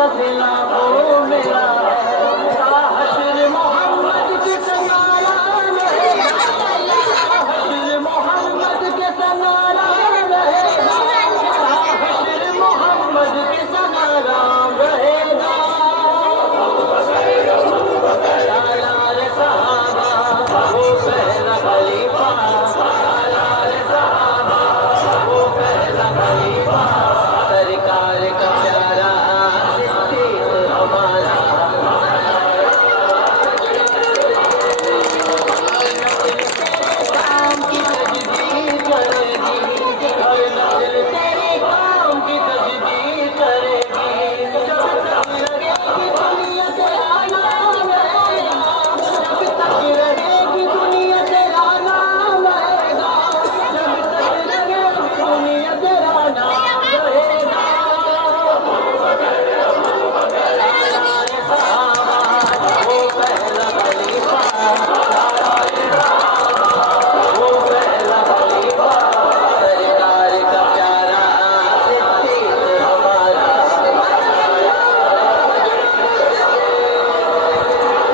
सफिला को मिला है, हश्र मोहम्मद के सनारा रहेगा, हश्र मोहम्मद के सनारा रहेगा, हश्र मोहम्मद के सनारा रहेगा। सालार सहाबा वो पहला खलीफा, सालार सहाबा वो पहला खलीफा, सरकार का प्यारा सिद्दीक हमारा। काम की तजदीद करेगी, हर नस्ल तेरे काम की तजदीद करेगी, जब तक रहेगी दुनिया तेरा नाम रहेगा, जब तक रहेगी दुनिया तेरा नाम रहेगा, जब तक रहेगी दुनिया तेरा नाम रहेगा। वो पहला खलीफा, वो पहला खलीफा, सरकार का प्यारा सिद्दीक हमारा।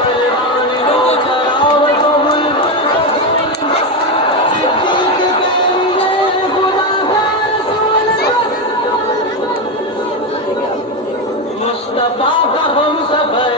फरमान हो कराओ तो मुल्क सिद्दीक के लिए खुदा का रसूल, मुस्तफा का हम सफर